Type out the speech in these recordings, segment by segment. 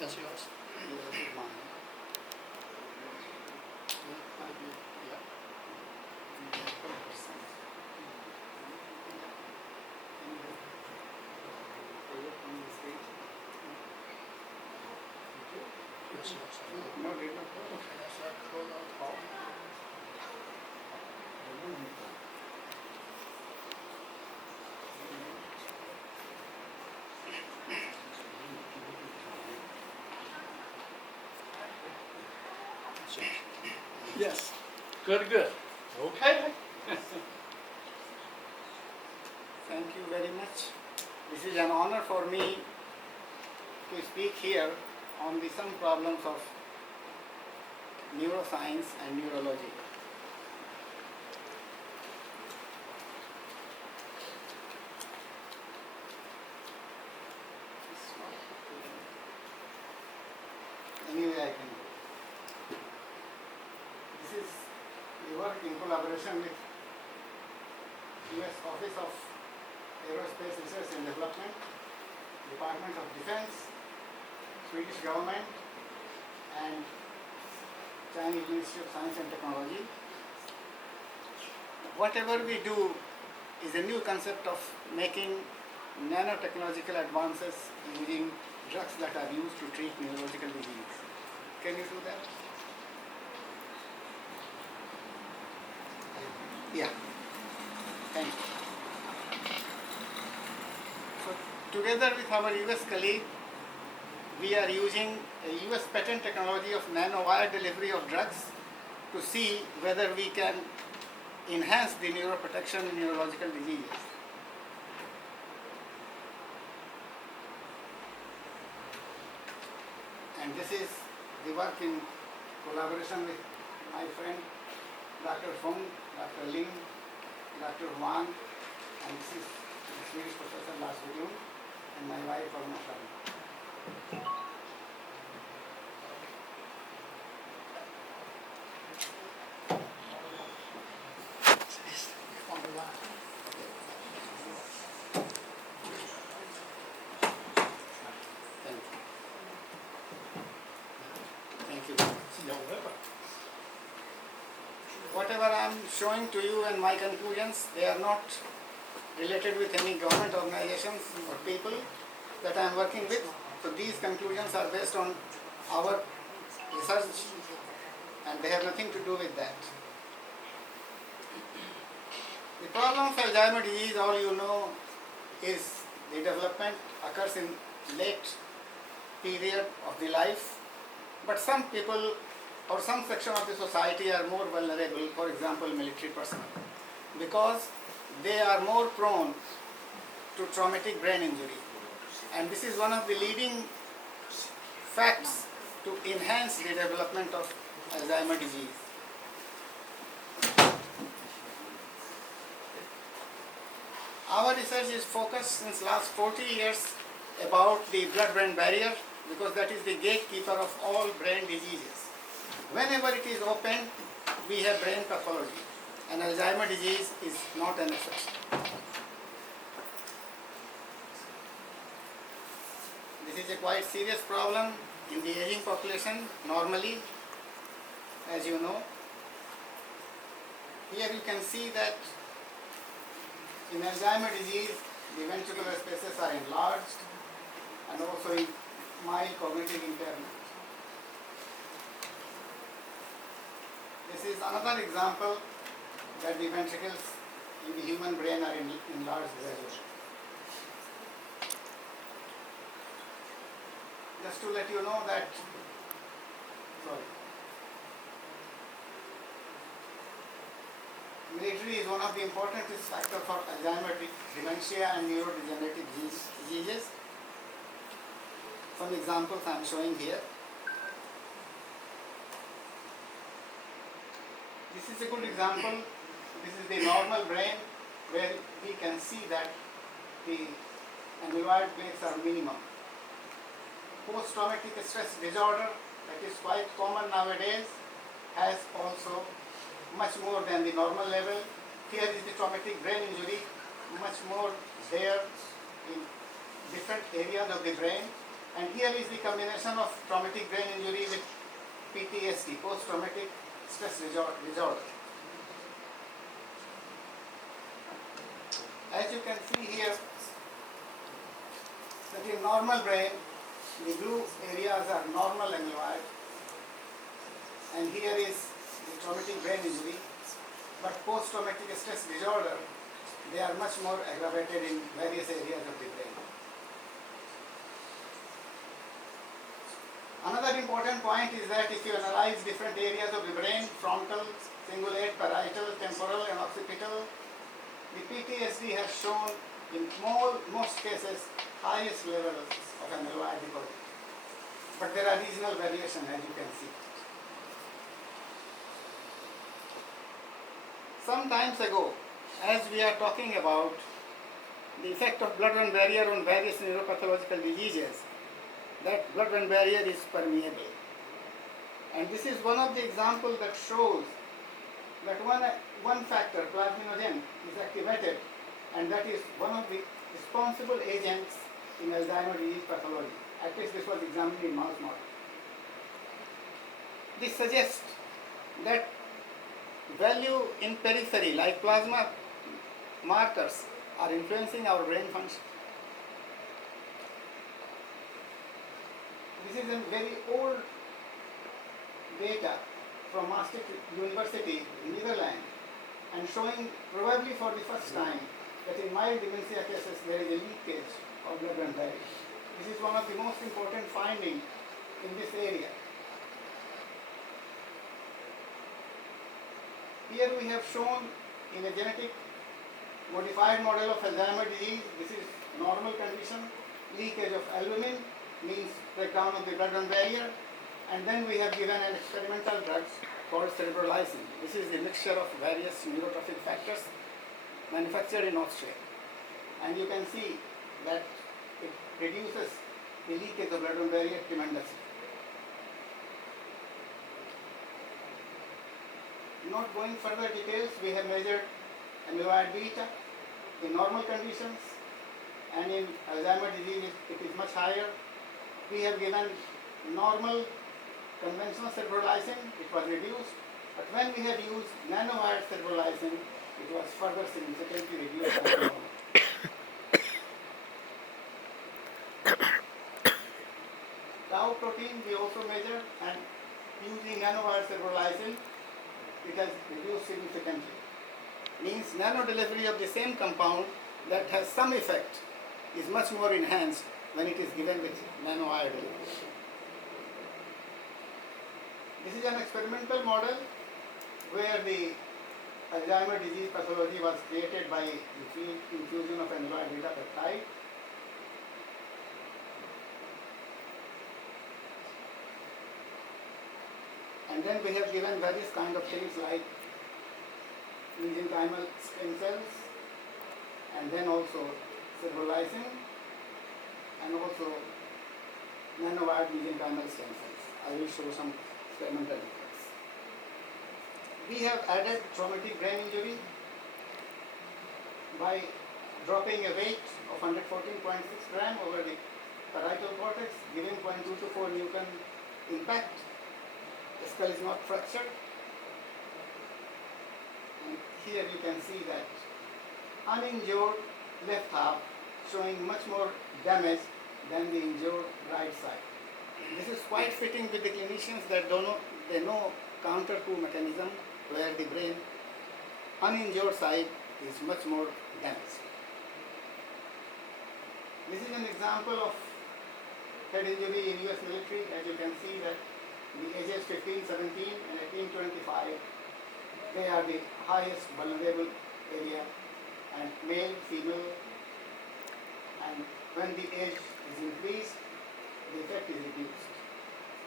That's yours. Yours is mine. Yeah. 12%. That's yours. No, did not. Okay, that's right. Call out Paul. That's yours. Yes. Good, good. Okay. Thank you very much. This is an honor for me to speak here on some problems of neuroscience and neurology. Anyway, I can do. This is we work in collaboration with U.S. Office of Aerospace Research and Development, Department of Defense, Swedish government, and Chinese Ministry of Science and Technology. Whatever we do is a new concept of making nanotechnological advances using drugs that are used to treat neurological disease. Can you do that? Yeah. Thank you. So together with our US colleague, we are using a US patent technology of nanowired delivery of drugs to see whether we can enhance the neuroprotection in neurological diseases. And this is the work in collaboration with my friend Dr. Feng, Dr. Ling, Dr. Huang, and this is the Swedish professor Lars Vidun, and my wife Aruna Sharma. Thank you very much. Whatever I am showing to you and my conclusions, they are not related with any government organizations or people that I am working with. So these conclusions are based on our research and they have nothing to do with that. The problem of Alzheimer disease, all you know, is the development occurs in late period of the life. But some people or some section of the society are more vulnerable, for example military personnel, because they are more prone to traumatic brain injury. And this is one of the leading facts to enhance the development of Alzheimer disease. Our research is focused since last 40 years about the blood-brain barrier, because that is the gatekeeper of all brain diseases. Whenever it is open, we have brain pathology, and Alzheimer disease is not an exception. This is a quite serious problem in the aging population normally, as you know. Here you can see that in Alzheimer disease, the ventricular spaces are enlarged and also in mild cognitive impairment. This is another example that the ventricles in the human brain are enlarged gradually. Just to let you know that, military is one of the important risk factors for Alzheimer, dementia and neurodegenerative diseases. Some examples I am showing here. This is a good example. This is the normal brain where we can see that the amyloid plaques are minimum. Post-traumatic stress disorder, that is quite common nowadays, has also much more than the normal level. Here is the traumatic brain injury, much more there in different areas of the brain. And here is the combination of traumatic brain injury with PTSD, post-traumatic stress disorder. As you can see here, that in normal brain, the blue areas are normal amyloid, and here is the traumatic brain injury. But post-traumatic stress disorder, they are much more aggravated in various areas of the brain. Another important point is that if you analyze different areas of the brain, frontal, cingulate, parietal, temporal and occipital, the PTSD has shown in most cases highest levels of amyloid deposit. But there are regional variation, as you can see. Some times ago, as we are talking about the effect of blood-brain barrier on various neuropathological diseases, that blood-brain barrier is permeable. And this is one of the examples that shows that one factor, plasminogen, is activated, and that is one of the responsible agents in Alzheimer disease pathology. At least this was examined in mouse model. This suggests that value in periphery, like plasma markers, are influencing our brain function. This is a very old data from Maastricht University in Netherlands, and showing probably for the first time that in mild dementia cases there is a leakage of blood-brain barrier. This is one of the most important findings in this area. Here we have shown in a genetic modified model of Alzheimer disease, this is normal condition, leakage of albumin means breakdown of the blood-brain barrier, and then we have given an experimental drug called cerebrolysine. This is the mixture of various neurotrophic factors manufactured in Austria. And you can see that it reduces the leakage of blood-brain barrier tremendously. Not going further details, we have measured amyloid beta in normal conditions, and in Alzheimer disease it is much higher. We have given normal conventional cerebrolysine, it was reduced, but when we have used nanowired cerebrolysine, it was further significantly reduced from normal. Tau protein we also measured, and using nanowired cerebrolysine, it has reduced significantly. Means nano delivery of the same compound that has some effect is much more enhanced when it is given with nanowired delivery. This is an experimental model where the Alzheimer disease pathology was created by infusion of amyloid beta peptide. And then we have given various kind of things like mesenchymal stem cells, and then also cerebrolysine, and also nanowired mesenchymal stem cells. I will show some experimental details. We have added traumatic brain injury by dropping a weight of 114.6 gram over the parietal cortex, giving 0.2 to 4 Newton impact. The skull is not fractured. And here you can see that uninjured left half showing much more damage than the injured right side. This is quite fitting with the clinicians that they know counter coup mechanism where the brain uninjured side is much more damaged. This is an example of head injury in US military. As you can see that the ages 15, 17 and 18, 25, they are the highest vulnerable area, and male, female, and when the age is increased, the effect is reduced.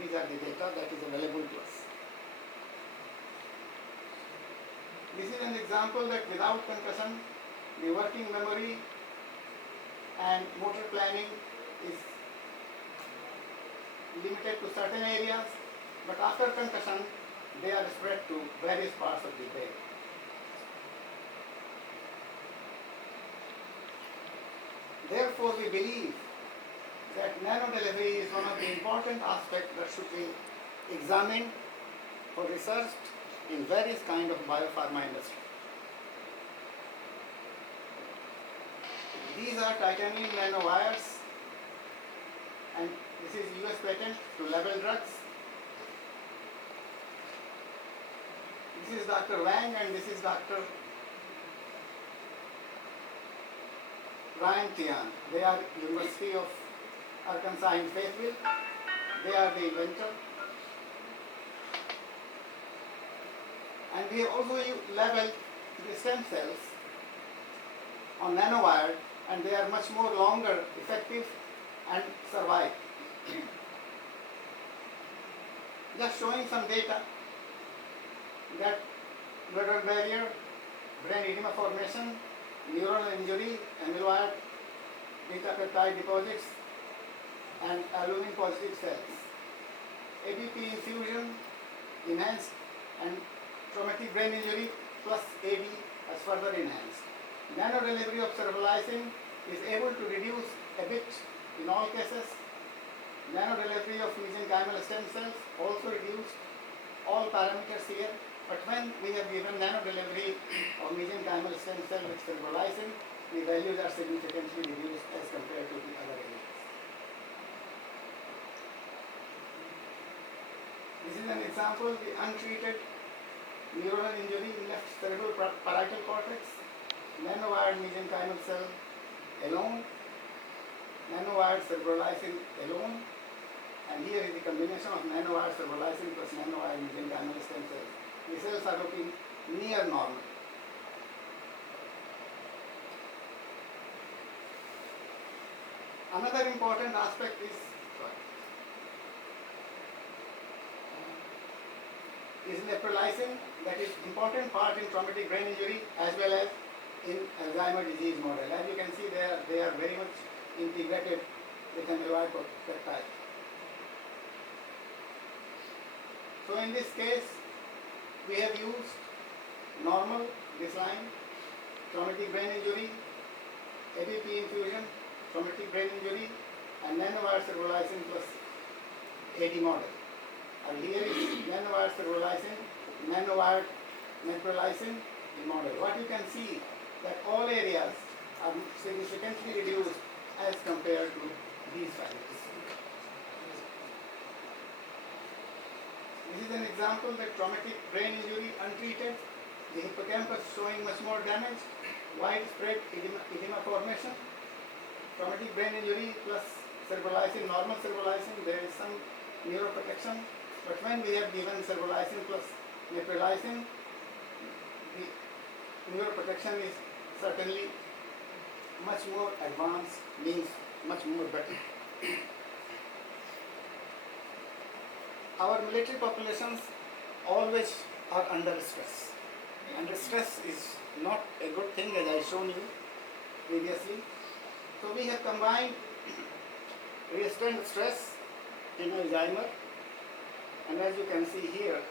These are the data that is available to us. This is an example that without concussion, the working memory and motor planning is limited to certain areas, but after concussion, they are spread to various parts of the brain. Therefore, we believe that that nanodelivery is one of the important aspects that should be examined for research in various kind of biopharma industry. These are titanium nanowires, and this is US patent to label drugs. This is Dr. Wang and this is Dr. FengXian. They are University of Arkansas in Fayetteville. They are the inventor. And we have also labeled the stem cells on nanowire, and they are much more longer, effective, and survive. Just showing some data that blood-brain barrier, brain edema formation, neural injury, amyloid, beta peptide deposits, and albumin positive cells. ABP infusion, enhanced, and traumatic brain injury plus AD as further enhanced. Nanodelivery of cerebralizing is able to reduce a bit in all cases. Nanodelivery of mesenchymal stem cells also reduced all parameters here. But when we have given nanodelivery of mesenchymal stem cell with cerebralizing, the values are significantly reduced as compared to the other areas. This is an example of the untreated neural injury in left cerebral parietal cortex, nanowired mesenchymal cell alone, nanowired cerebralizing alone, and here is the combination of nanowired cerebralizing plus nanowired mesenchymal stem cells. The cells are looking near normal. Another important aspect is neurolizing, that is important part in traumatic brain injury as well as in Alzheimer disease model. As you can see, they are very much integrated with amyloid peptide. So in this case, we have used normal, this line, traumatic brain injury, ABP infusion, traumatic brain injury, and nanowired cerebralizing plus AD model. And here is nanowired cerebralizing, nanowired neurolizing model. What you can see that all areas are significantly reduced as compared to these values. This is an example that traumatic brain injury untreated, the hippocampus showing much more damage, widespread edema formation, traumatic brain injury plus cerebralizing, normal cerebralizing, there is some neuroprotection, but when we have given cerebralizing plus neurolizing, the neuroprotection is certainly much more advanced, means much more better. Our military populations always are under stress. And stress is not a good thing, as I shown you previously. So we have combined resistant stress in Alzheimer, and as you can see here,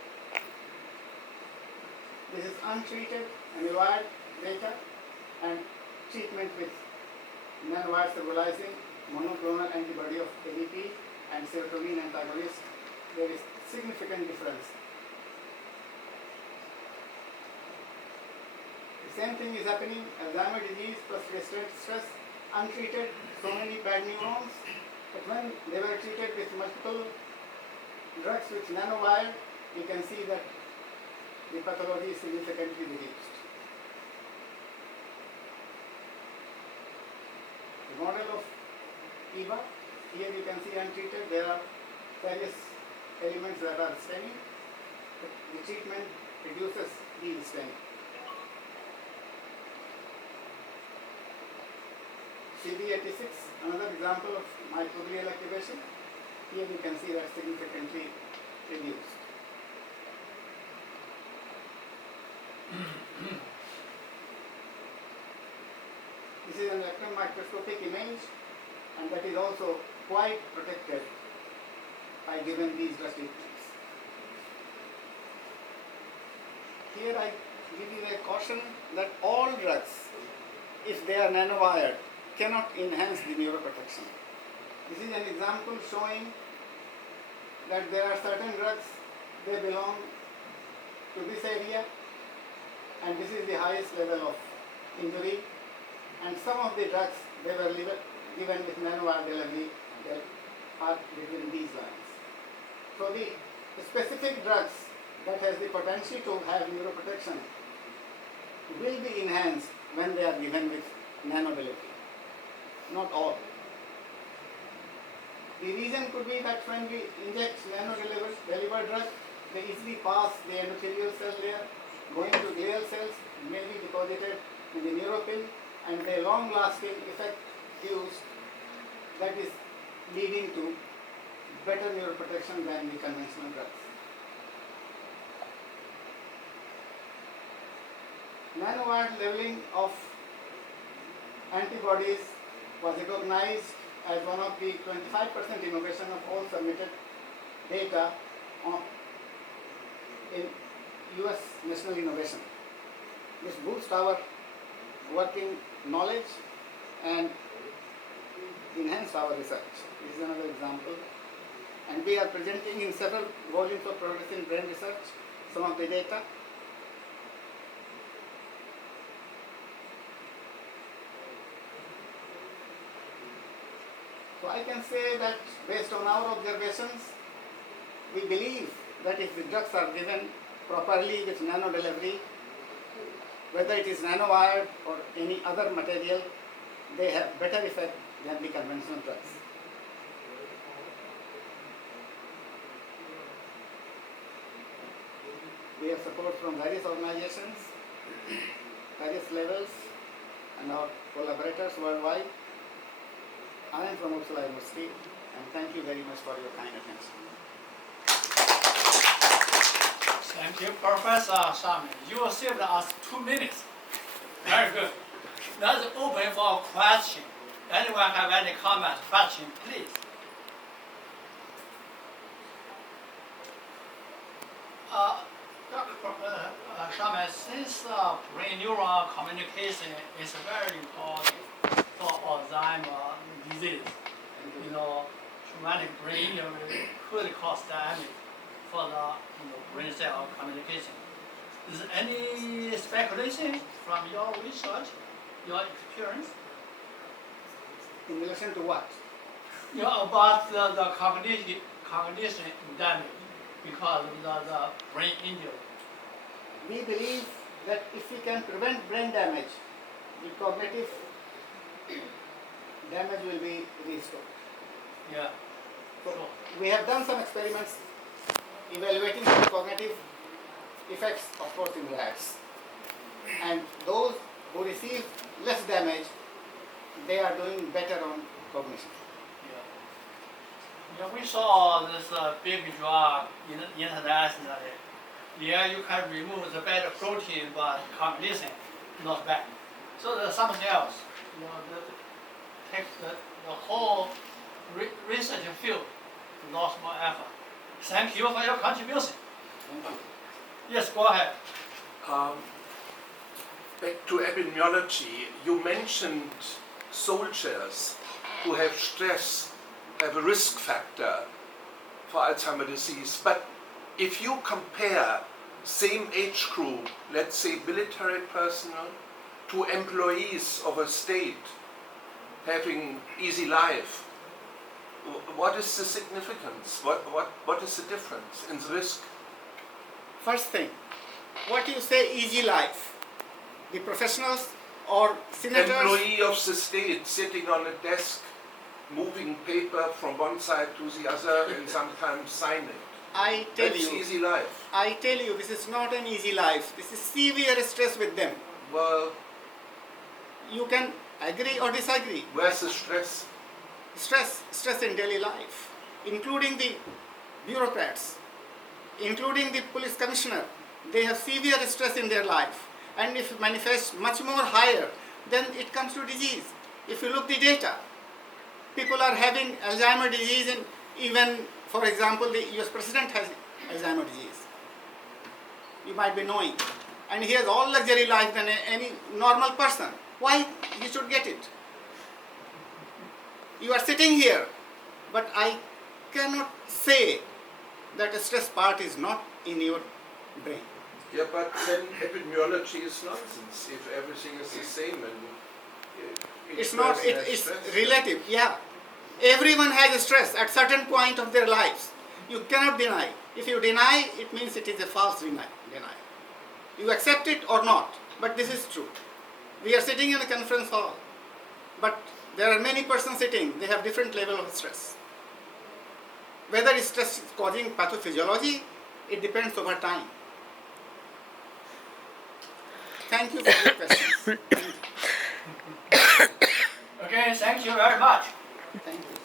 this is untreated amyloid data and treatment with nanowired cerebralizing, monoclonal antibody of ADP and serotonin antagonist. There is significant difference. The same thing is happening, Alzheimer disease plus resistant stress, untreated, so many bad neurons, but when they were treated with multiple drugs with nanowire, you can see that the pathology is significantly reduced. The model of EVA, here you can see untreated, there are various elements that are staining, but the treatment reduces the staining. CD86, another example of microglial activation. Here you can see that significantly reduced. This is an electron microscopic image, and that is also quite protected by given these drug treatments. Here I give you a caution that all drugs, if they are nanowired, cannot enhance the neuroprotection. This is an example showing that there are certain drugs, they belong to this area, and this is the highest level of injury. And some of the drugs, they were given with nanowired delivery, that are within these lines. So the specific drugs that has the potential to have neuroprotection will be enhanced when they are given with nano delivery. Not all. The reason could be that when we inject nano-delivered drug, they easily pass the endothelial cell layer, going to glial cells, may be deposited in the neuropil, and the long-lasting effect used that is leading to better neuroprotection than the conventional drugs. Nanowired leveling of antibodies was recognized as one of the 25% innovation of all submitted data in US national innovation. This boosts our working knowledge and enhance our research. This is another example. And we are presenting in several volumes of Progress in Brain Research some of the data. So I can say that based on our observations, we believe that if the drugs are given properly with nano delivery, whether it is nanowired or any other material, they have better effect than the conventional drugs. We have support from various organizations, various levels, and our collaborators worldwide. I am from Uppsala University, and thank you very much for your kind attention. Thank you, Professor Sharma. You saved us 2 minutes. Very good. Let's open for question. Anyone have any comments, question, please? Dr. Sharma, since brain neuron communication is very important for Alzheimer disease, you know, traumatic brain injury could cause damage for the brain cell communication. Is there any speculation from your research, your experience? In relation to what? You know, about the cognition damage because of the brain injury. We believe that if we can prevent brain damage, the cognitive damage will be restored. Yeah. So Sure. we have done some experiments evaluating the cognitive effects, of course, in rats. And those who receive less damage, they are doing better on cognition. Yeah, we saw this big drug internationally. Yeah, you can remove the bad protein, but cognition not bad. So there's something else. You know, that takes the whole research field to lots more effort. Thank you for your contribution. Thank you. Yes, go ahead. Back to epidemiology, you mentioned soldiers who have stress have a risk factor for Alzheimer's disease. But if you compare same age group, let's say military personnel, to employees of a state having easy life, what is the significance? What is the difference in the risk? First thing, what you say easy life? The professionals or senators? Employee of the state sitting on a desk, moving paper from one side to the other and sometimes signing. I tell That's you, easy life. I tell you, this is not an easy life. This is severe stress with them. Well, You can agree or disagree. where's the stress? Stress in daily life, including the bureaucrats, including the police commissioner. They have severe stress in their life, and if it manifests much more higher, then it comes to disease. If you look the data, people are having Alzheimer disease, and even, for example, the US president has Alzheimer disease. You might be knowing. And he has all luxury life than any normal person. Why he should get it? You are sitting here but I cannot say that the stress part is not in your brain. Yeah, but then epidemiology is nonsense if everything is the same and It's not, it's relative, yeah. Everyone has stress at certain point of their lives. You cannot deny. If you deny, it means it is a false denial. You accept it or not, but this is true. We are sitting in a conference hall, but there are many persons sitting, they have different level of stress. Whether stress is causing pathophysiology, it depends over time. Thank you for your questions. Okay, thank you very much. Thank you.